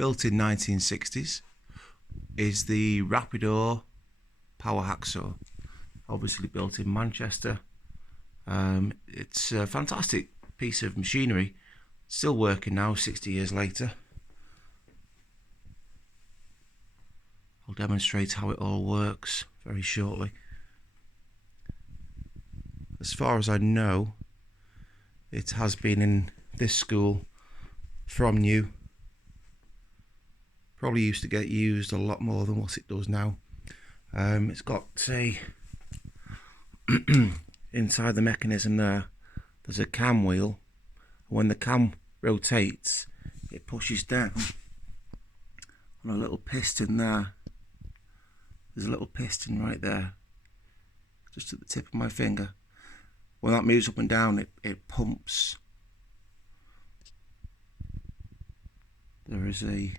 built in 1960s, is the Rapidor Power Hacksaw, obviously built in Manchester. It's a fantastic piece of machinery, still working now 60 years later. I'll demonstrate how it all works very shortly. As far as I know, it has been in this school from new. Probably used to get used a lot more than what it does now. It's got inside the mechanism there's a cam wheel. When the cam rotates, it pushes down on a little piston there. There's a little piston right there, just at the tip of my finger. When that moves up and down, it pumps. There is a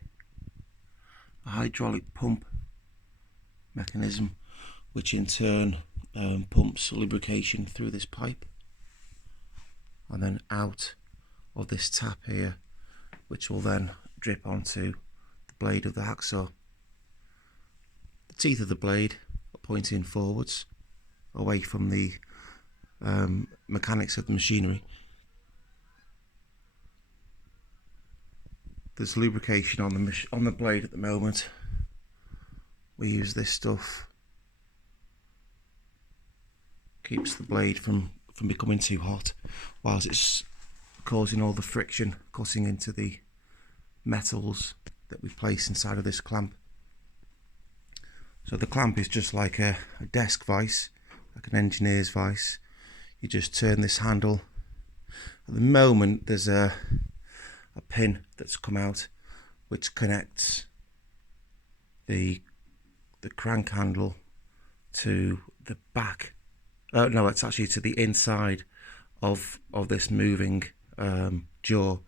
hydraulic pump mechanism, which in turn pumps lubrication through this pipe and then out of this tap here, which will then drip onto the blade of the hacksaw. The teeth of the blade are pointing forwards, away from the mechanics of the machinery. There's lubrication on the blade at the moment. We use this stuff, keeps the blade from becoming too hot, whilst it's causing all the friction cutting into the metals that we place inside of this clamp. So the clamp is just like a desk vise, like an engineer's vise. You just turn this handle. At the moment there's a pin that's come out which connects the crank handle to the back. No, it's actually to the inside of this moving jaw.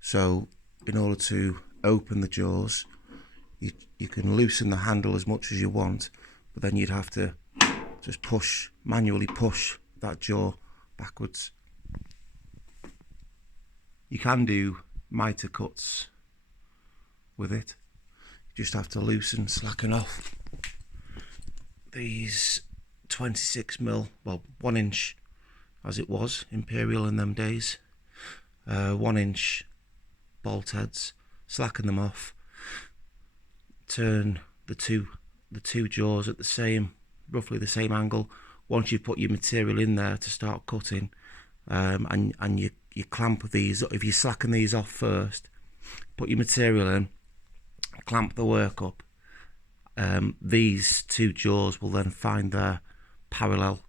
So in order to open the jaws, you can loosen the handle as much as you want, but then you'd have to just manually push that jaw backwards. You can do miter cuts with it. You just have to slacken off these 26mm, well, 1 inch as it was, Imperial in them days, 1 inch bolt heads, slacken them off, turn the two jaws at roughly the same angle. Once you put your material in there to start cutting, and you clamp these, if you slacken these off first, put your material in, clamp the work up, these two jaws will then find their parallel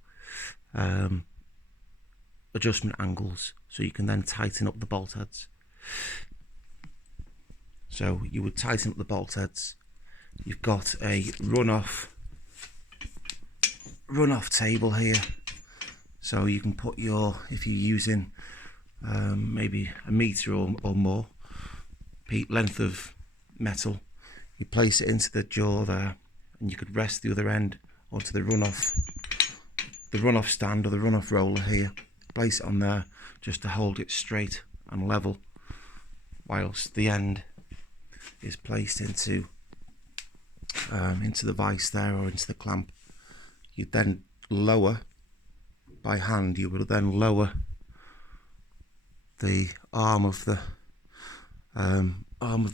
adjustment angles, so you can then tighten up the bolt heads. So you would tighten up the bolt heads. You've got a run-off table here, so you can put if you're using maybe a metre or more length of metal, you place it into the jaw there, and you could rest the other end onto the run-off stand or the run-off roller here. Place it on there just to hold it straight and level, whilst the end is placed into the vise there, or into the clamp. You then lower by hand. You will then lower the arm of the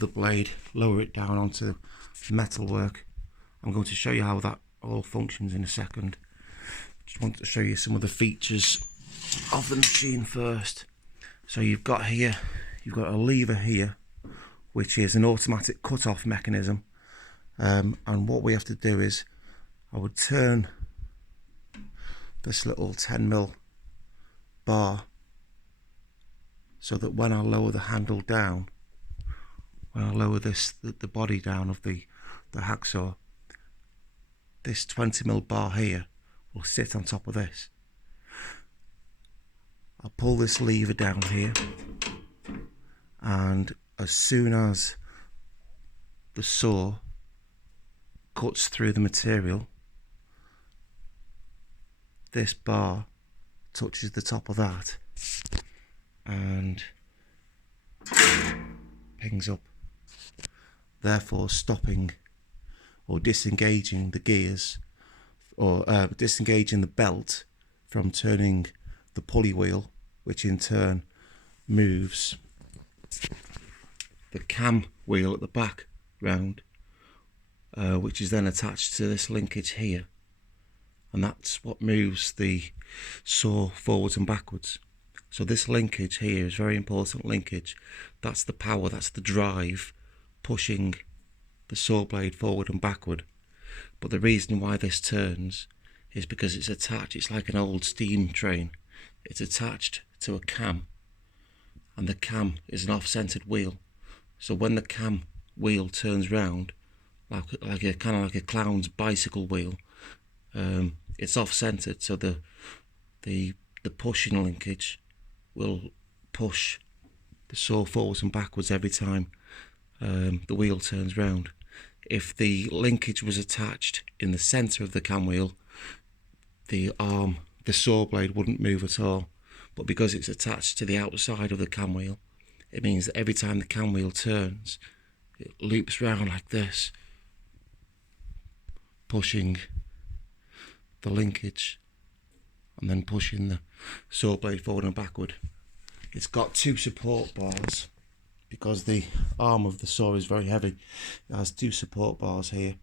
blade, lower it down onto metalwork. I'm going to show you how that all functions in a second. Just want to show you some of the features of the machine first. So you've got a lever here, which is an automatic cut-off mechanism, and what we have to do is, I would turn this little 10mm bar so that when I lower the handle down, when I lower the body down of the hacksaw, this 20mm bar here will sit on top of this. I'll pull this lever down here, and as soon as the saw cuts through the material, this bar touches the top of that and pings up, therefore stopping or disengaging the gears, or disengaging the belt from turning the pulley wheel, which in turn moves the cam wheel at the back round, which is then attached to this linkage here, and that's what moves the saw forwards and backwards. So this linkage here is very important linkage. That's the power, that's the drive pushing the saw blade forward and backward. But the reason why this turns is because it's attached, it's like an old steam train. It's attached to a cam, and the cam is an off-centered wheel. So when the cam wheel turns round, like a kind of like a clown's bicycle wheel, it's off-centered, so the pushing linkage will push the saw forwards and backwards every time the wheel turns round. If the linkage was attached in the centre of the cam wheel, the saw blade wouldn't move at all. But because it's attached to the outside of the cam wheel, it means that every time the cam wheel turns, it loops round like this, pushing the linkage and then pushing the saw blade forward and backward. It's got two support bars because the arm of the saw is very heavy. It has two support bars here,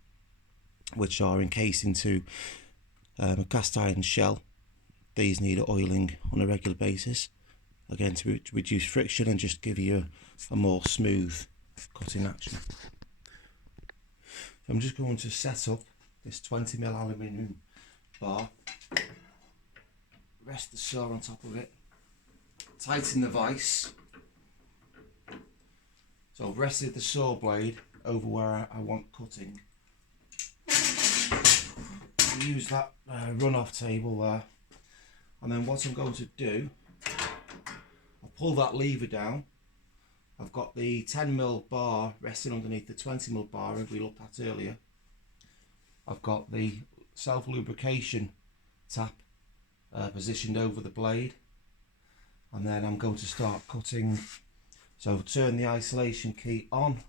which are encased into a cast iron shell. These need oiling on a regular basis, again to reduce friction and just give you a more smooth cutting action. I'm just going to set up this 20mm aluminium bar, rest the saw on top of it, tighten the vise. So I've rested the saw blade over where I want cutting. Use that run-off table there, and then what I'm going to do, I'll pull that lever down. I've got the 10mm bar resting underneath the 20mm bar that we looked at earlier. I've got the self-lubrication tap positioned over the blade, and then I'm going to start cutting. So I'll turn the isolation key on,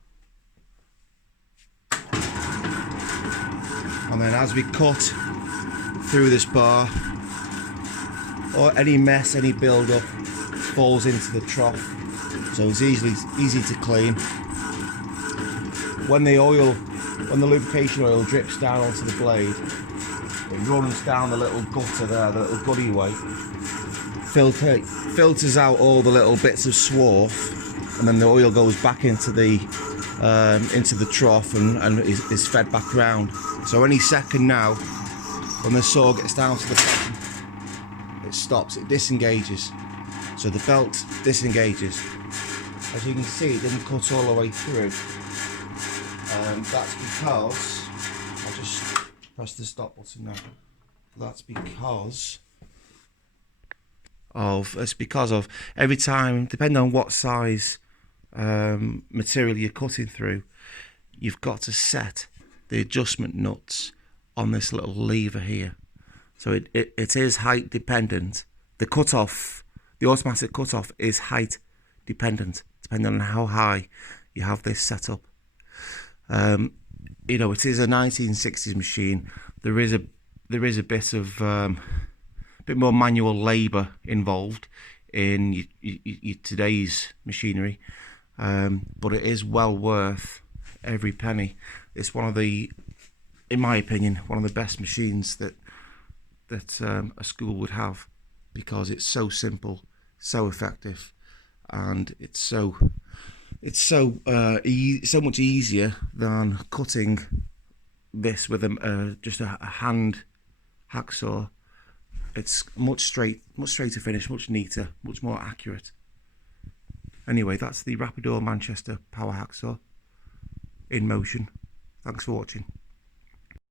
and then as we cut through this bar, or any mess, any build up falls into the trough, so it's easy to clean. When the lubrication oil drips down onto the blade, it runs down the little gutter there, the little gutty way, filters out all the little bits of swarf, and then the oil goes back into the trough and is fed back round. So any second now, when the saw gets down to the bottom, it stops, it disengages. So the belt disengages. As you can see, it didn't cut all the way through. That's because, I'll just press the stop button now. That's because of every time, depending on what size material you're cutting through, you've got to set the adjustment nuts on this little lever here. So it is height dependent. The automatic cutoff is height dependent, depending on how high you have this set up. You know, it is a 1960s machine. There is a bit of bit more manual labour involved in today's machinery, but it is well worth every penny. It's one of the, in my opinion, one of the best machines that a school would have, because it's so simple, so effective, and it's so much easier than cutting this with just a hand hacksaw. It's much straighter finish, much neater, much more accurate. Anyway, that's the Rapidor Manchester Power Hacksaw in motion. Thanks for watching.